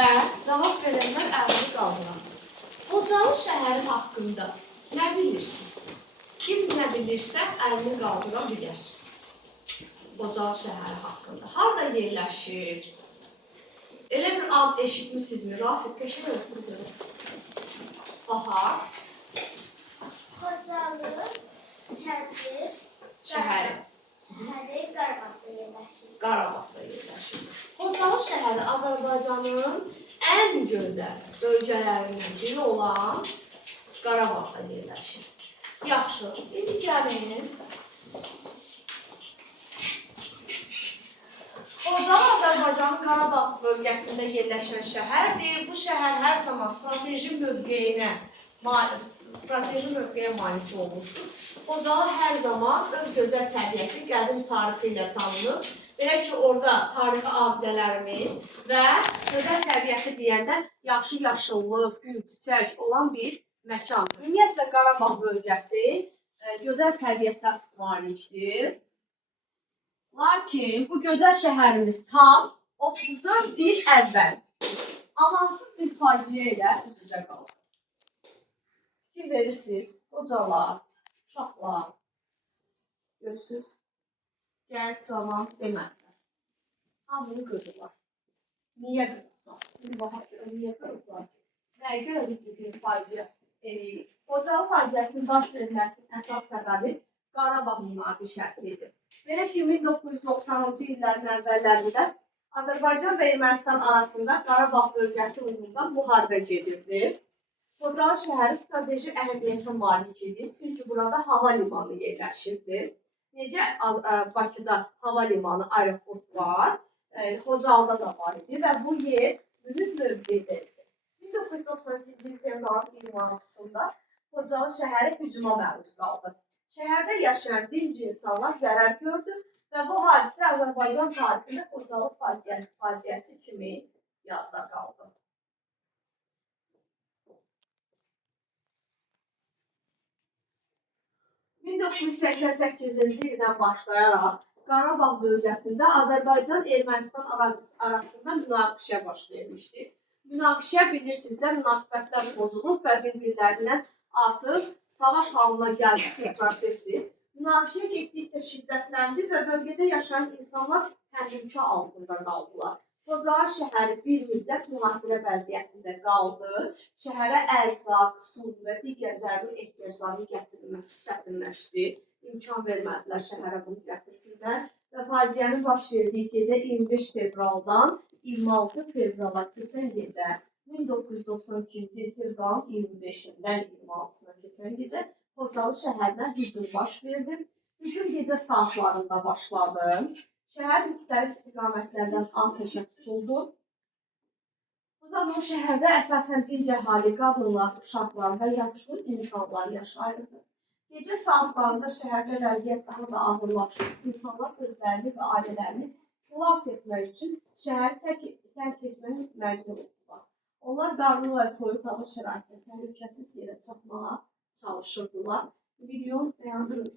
və cavab verənlər əlini qaldıran. Xocalı şəhəri haqqında nə bilirsiniz? Kim nə bilirsə əlini qaldıra bilər. Xocalı şəhəri haqqında. Harada yerləşir? Elə bir ad eşitmişsinizmi? Rafiq, qəşəng ötürü görür. Bahar. Xocalı şəhəri. Qarabağda yerləşir. Qarabağda yerləşir. Xocalı şəhəri Azərbaycanın ən gözəl bölgələrindən biri olan Qarabağda yerləşir. Yaxşı, indi gəlin. Xocalı Azərbaycanın Qarabağ bölgəsində yerləşən şəhərdir. Bu şəhər hər zaman strateji mövqeyə malik olmuşdur. Xocalı hər zaman öz gözəl təbiəti, qədim tarixi ilə tanınır. Belə ki, orada tarixi abidələrimiz və gözəl təbiəti deyəndə yaxşı yaşıllıq, gül, çiçək olan bir məkan. Ümumiyyətlə, Qarabağ bölgəsi gözəl təbiətə malikdir. Lakin bu gözəl şəhərimiz tam 34 il əvvəl amansız bir faciə ilə üz-üzə qaldı. Fikir verirsiniz, qocalar, uşaqlar, görürsünüz, gəl cavan demədilər. Hamını qırdılar. Niyə qırdılar? Bir baxaq görə, niyə qırdılar? Nəyə görə biz bu gün faciə eləyirik? Xocalı faciəsinin baş verməsinin əsas səbəbi Qarabağ münaqişəsidir. Belə ki, 1990-cı illərin əvvəllərində Azərbaycan və Ermənistan arasında Qarabağ bölgəsi uğrunda müharibə gedirdi. Xocalı şəhəri strateji əhəmiyyətə malik idi, çünki burada hava limanı yerləşirdi. Necə Bakıda hava limanı, aeroport var, Xocalıda da var idi və bu yer mühüm mövqedə idi. 1992-ci il fevralın 26-sında Xocalı şəhəri hücuma məruz qaldı. Şəhərdə yaşayan dinc insanlar zərər gördü və bu hadisə Azərbaycan tarixində Xocalı faciəsi kimi yadda qaldı. 1988-ci ildən başlayaraq Qarabağ bölgəsində Azərbaycan-Ermənistan arasında münaqişə baş vermişdir. Münaqişə bilirsiniz də münasibətlər pozulub və bir-birlərindən artıq savaş halına gəldikcə prosesdir. Münaqişə getdikcə şiddətləndi və bölgədə yaşayan insanlar təhlükə altında qaldılar. Xocalı şəhəri bir müddət mühasirə vəziyyətində qaldı. Şəhərə ərzaq, su və digər zəruri ehtiyacların gətirilməsi çətinləşdi. İmkan vermədilər şəhərə bunu gətirsinlər. Və faciənin baş verdiyi gecə 25 fevraldan 26 fevrala keçən gecə, 1992-ci il fevralın 25-dən 26-sına keçən gecə Xocalı şəhərinə hücum baş verdi. Hücum gecə saatlarında başladı. Şəhər müxtəlif istiqamətlərdən atəşə tutuldu. Bu zaman şəhərdə əsasən dinc əhali, qadınlar, uşaqlar və yaşlı insanlar yaşayırdı. Gecə saatlarında şəhərdə vəziyyət daha da ağırlaşdı. İnsanlar özlərini və ailələrini xilas etmək üçün şəhəri tərk etməyə məcbur oldular. Onlar qarlı və soyuq hava şəraitində təhlükəsiz yerə çatmağa çalışırdılar. Videonu dayandırın.